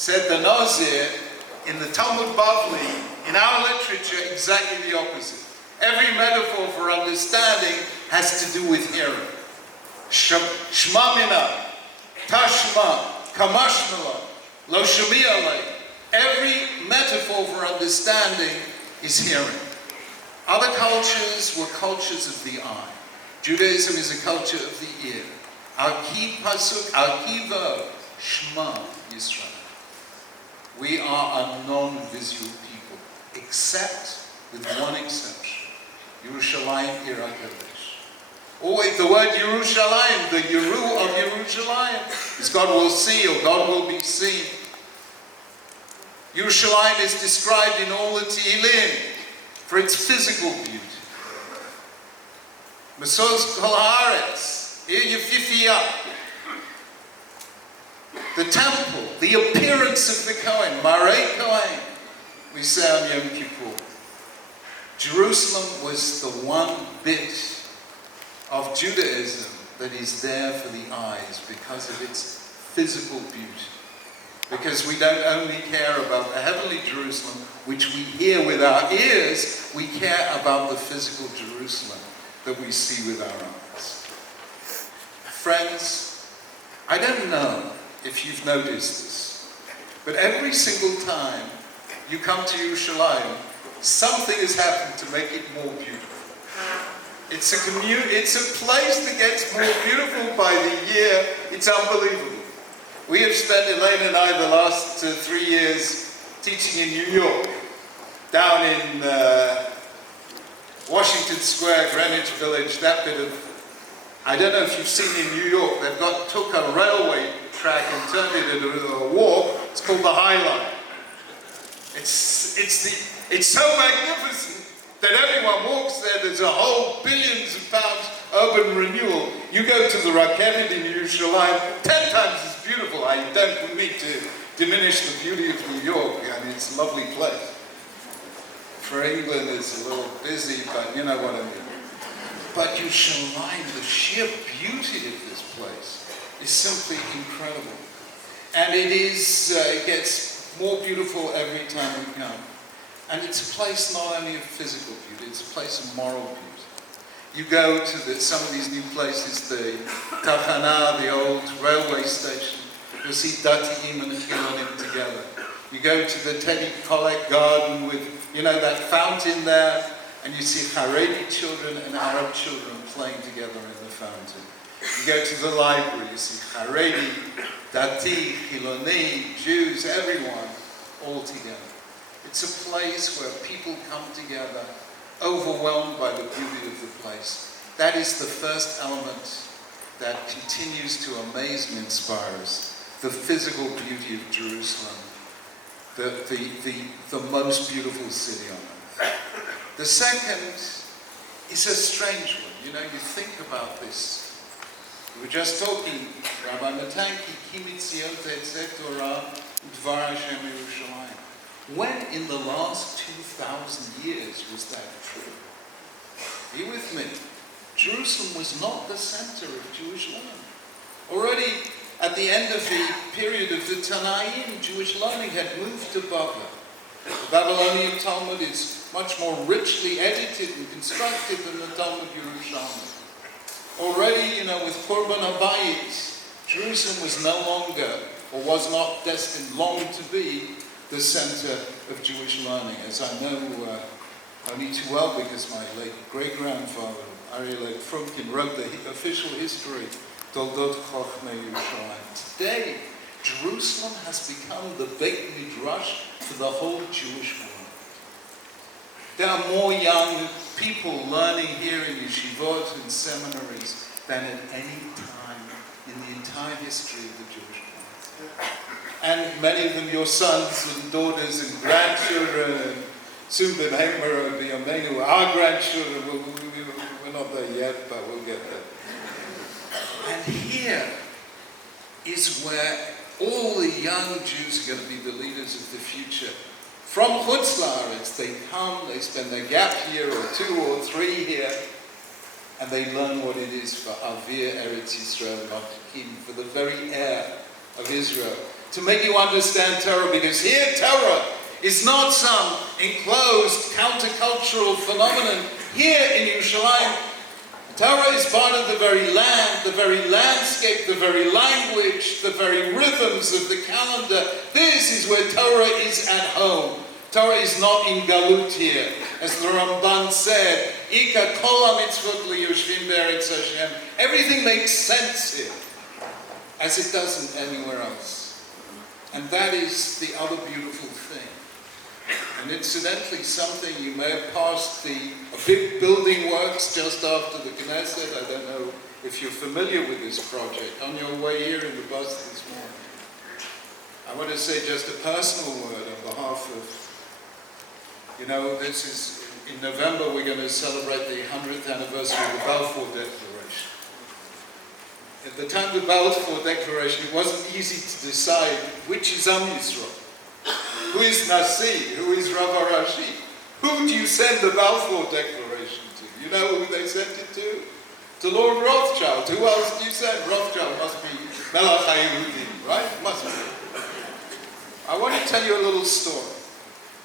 Said the Nazir in the Talmud Bavli, in our literature, exactly the opposite. Every metaphor for understanding has to do with hearing. Shma mina, tashma, kamashmala, lo shemi'a lei. Every metaphor for understanding is hearing. Other cultures were cultures of the eye. Judaism is a culture of the ear. Our key pasuk, our key verb, Shema Yisrael. We are a non-visual people, except with one exception. Yerushalayim Ir HaKodesh. Always the word Yerushalayim, the Yeru of Yerushalayim, is God will see or God will be seen. Yerushalayim is described in all the Tehillim for its physical beauty. Mesos Kol Haaretz, Ir Yefifiyah. The temple, the appearance of the Kohen, Marei Kohen, we say on Yom Kippur. Jerusalem was the one bit of Judaism that is there for the eyes because of its physical beauty. Because we don't only care about the heavenly Jerusalem, which we hear with our ears, we care about the physical Jerusalem that we see with our eyes. Friends, I don't know if you've noticed this, but every single time you come to Yerushalayim, something has happened to make it more beautiful. It's a place that gets more beautiful by the year. It's unbelievable. We have spent, Elaine and I, the last 3 years teaching in New York, down in Washington Square, Greenwich Village, that bit of, I don't know if you've seen in New York, took a railway track and turned it into a walk. It's called the High Line. It's so magnificent that everyone walks there. There's a whole billions of pounds urban renewal. You go to the Rakevet in Yerushalayim, 10 times as beautiful. I don't mean to diminish the beauty of New York. I mean, it's a lovely place. For England, it's a little busy, but you know what I mean. But Yerushalayim, the sheer beauty of this place is simply incredible. And it gets more beautiful every time we come. And it's a place not only of physical beauty, it's a place of moral beauty. You go to some of these new places, the Tachana, the old railway station, you'll see Dati'im and Chilonim together. You go to the Teddy Kollek garden with, that fountain there, and you see Haredi children and Arab children playing together in the fountain. You go to the library, you see Haredi, Dati, Chiloni, Jews, everyone, all together. It's a place where people come together, overwhelmed by the beauty of the place. That is the first element that continues to amaze and inspire us. The physical beauty of Jerusalem, the most beautiful city on earth. The second is a strange one. You think about this. We were just talking, Rabbi Matanki, Kimitziot Etzet Torah, Dvar Hashem Yerushalayim. When in the last 2,000 years was that true? Be with me. Jerusalem was not the center of Jewish learning. Already at the end of the period of the Tanaim, Jewish learning had moved to Babel. The Babylonian Talmud is much more richly edited and constructed than the Talmud Yerushalmi. Already, with Korban HaBayit, Jerusalem was no longer, or was not destined long to be, the center of Jewish learning, as I know only too well because my late great-grandfather, Aryeh Frumkin, wrote the official history, Toldot Chochmei Yerushalayim. Today, Jerusalem has become the Beit Midrash for the whole Jewish world. There are more young people learning here in yeshivot and seminaries than at any time in the entire history of the Jewish world. And many of them your sons and daughters and grandchildren, and soon Ben Hamer and B'Yameinu, our grandchildren, we're not there yet, but we'll get there. And here is where all the young Jews are going to be the leaders of the future. From Chutz La'aretz, they come, they spend their gap year or 2 or 3 here, and they learn what it is for Avir Eretz Yisrael Machkim, for the very heir of Israel. to make you understand Torah, because here Torah is not some enclosed countercultural phenomenon. Here in Yerushalayim, Torah is part of the very land, the very landscape, the very language, the very rhythms of the calendar. This is where Torah is at home. Torah is not in Galut here. As the Ramban said, Ika kol ha-mitzvot liyoshvim be'eretz Hashem. Everything makes sense here, as it doesn't anywhere else. And that is the other beautiful thing. And incidentally, something you may have passed a big building works just after the Knesset. I don't know if you're familiar with this project. On your way here in the bus this morning, I want to say just a personal word on behalf of, this is, in November we're going to celebrate the 100th anniversary of the Balfour Declaration. At the time of the Balfour Declaration, it wasn't easy to decide which is Am Yisrael. Who is Nasi? Who is Rabbi Rashi? Who do you send the Balfour Declaration to? You know who they sent it to? To Lord Rothschild. Who else do you send? Rothschild must be Melach HaYehudim, right? Must be. I want to tell you a little story.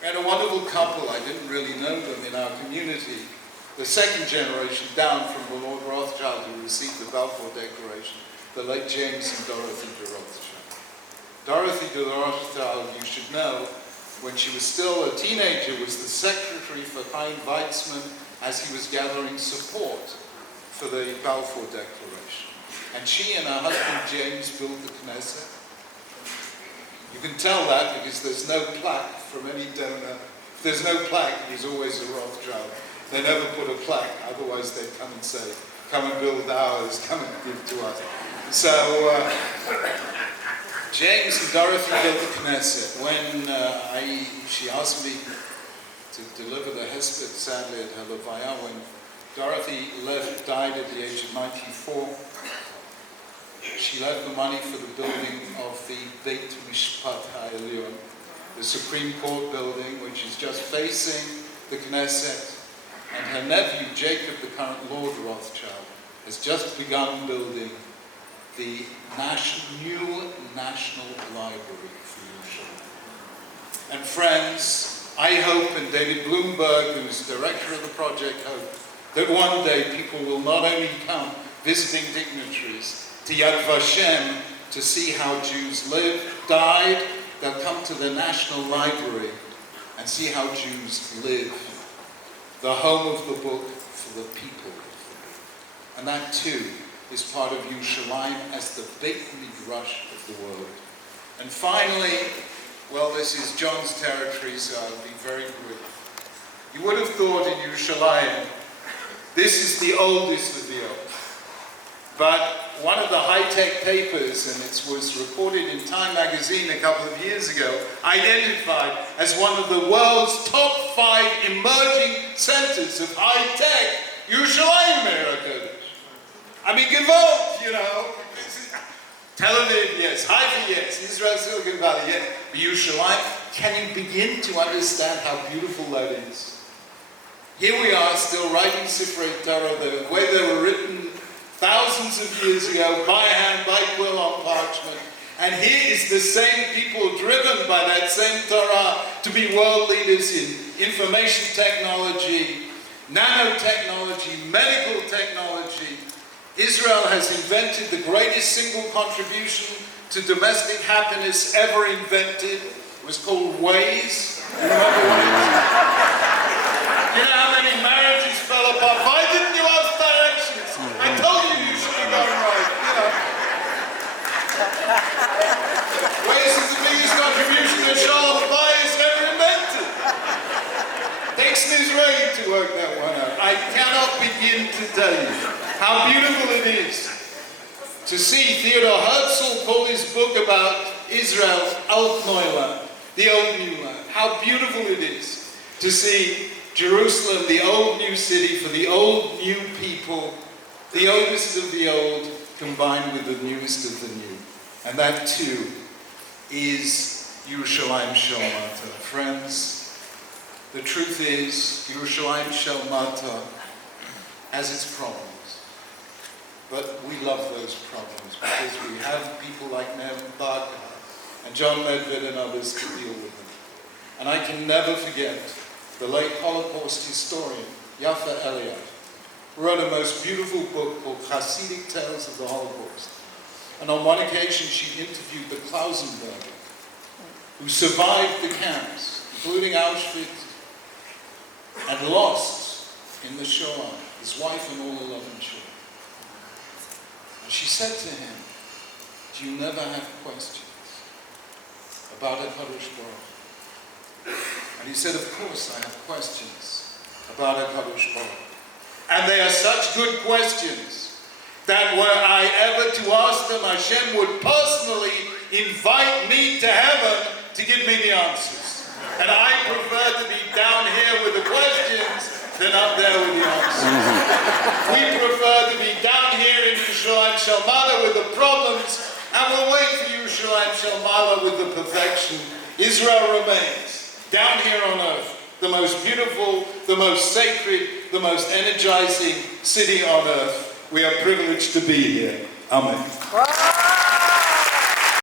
We had a wonderful couple. I didn't really know them in our community. The second generation down from the Lord Rothschild who received the Balfour Declaration, the late James and Dorothy de Rothschild. Dorothy de Rothschild, you should know, when she was still a teenager, was the secretary for Chaim Weizmann as he was gathering support for the Balfour Declaration. And she and her husband James built the Knesset. You can tell that because there's no plaque from any donor. If there's no plaque, he's always a Rothschild. They never put a plaque, otherwise they'd come and say, come and build ours, come and give to us. So, James and Dorothy built the Knesset. When she asked me to deliver the Hesped, sadly at her Levaya, when Dorothy died at the age of 94, she left the money for the building of the Beit Mishpat HaElyon, the Supreme Court building, which is just facing the Knesset. And her nephew, Jacob, the current Lord Rothschild, has just begun building the new National Library for Yerushalayim. And friends, I hope, and David Bloomberg, who's director of the project, hope that one day people will not only come visiting dignitaries to Yad Vashem to see how Jews lived, died, they'll come to the National Library and see how Jews live, the home of the book for the people. And that too is part of Yerushalayim as the Beit Midrash of the world. And finally, well, this is John's territory, so I'll be very brief. You would have thought in Yerushalayim, this is the oldest of the old. But one of the high-tech papers, and it was reported in Time magazine a couple of years ago, identified as one of the world's top 5 emerging centers of high-tech, Yerushalayim, America. I mean, Gewalt, Tel Aviv, yes. Haifa, yes. Israel, Silicon Valley, yes. But Yerushalayim, can you begin to understand how beautiful that is? Here we are, still writing Sifrei Torah, the way they were written thousands of years ago, by hand, by quill on parchment. And here is the same people driven by that same Torah to be world leaders in information technology, nanotechnology, medical technology. Israel has invented the greatest single contribution to domestic happiness ever invented. It was called Waze. You remember Waze? You know how many marriages fell apart? Why didn't you ask directions? I told you should have gone right, Waze is the biggest contribution that Shalom Bayis ever invented. Takes an Israeli to work that one out. I cannot begin to tell you how beautiful it is to see Theodor Herzl pull his book about Israel, Alt-Neuland, the Old New Land. How beautiful it is to see Jerusalem, the old new city for the old new people, the oldest of the old combined with the newest of the new. And that too is Yerushalayim Shel Mata. Friends, the truth is Yerushalayim Shel Mata has its problems. But we love those problems because we have people like Nehemiah Barker and John Medved and others to deal with them. And I can never forget the late Holocaust historian, Yafa Eliot, who wrote a most beautiful book called Hasidic Tales of the Holocaust. And on one occasion she interviewed the Klausenberger, who survived the camps, including Auschwitz, and lost in the Shoah his wife and all 11 children. And she said to him, "Do you never have questions about a Kadosh Baruch?" And he said, "Of course I have questions about a Kadosh Baruch. And they are such good questions that were I ever to ask them, Hashem would personally invite me to heaven to give me the answers. And I prefer to be down here with the questions than up there with the answers. We prefer to be down here in Yerushalayim Shel Ma'ala with the problems, and we'll wait for Yerushalayim Shel Ma'ala with the perfection. Israel remains down here on earth, the most beautiful, the most sacred, the most energizing city on earth. We are privileged to be here. Amen.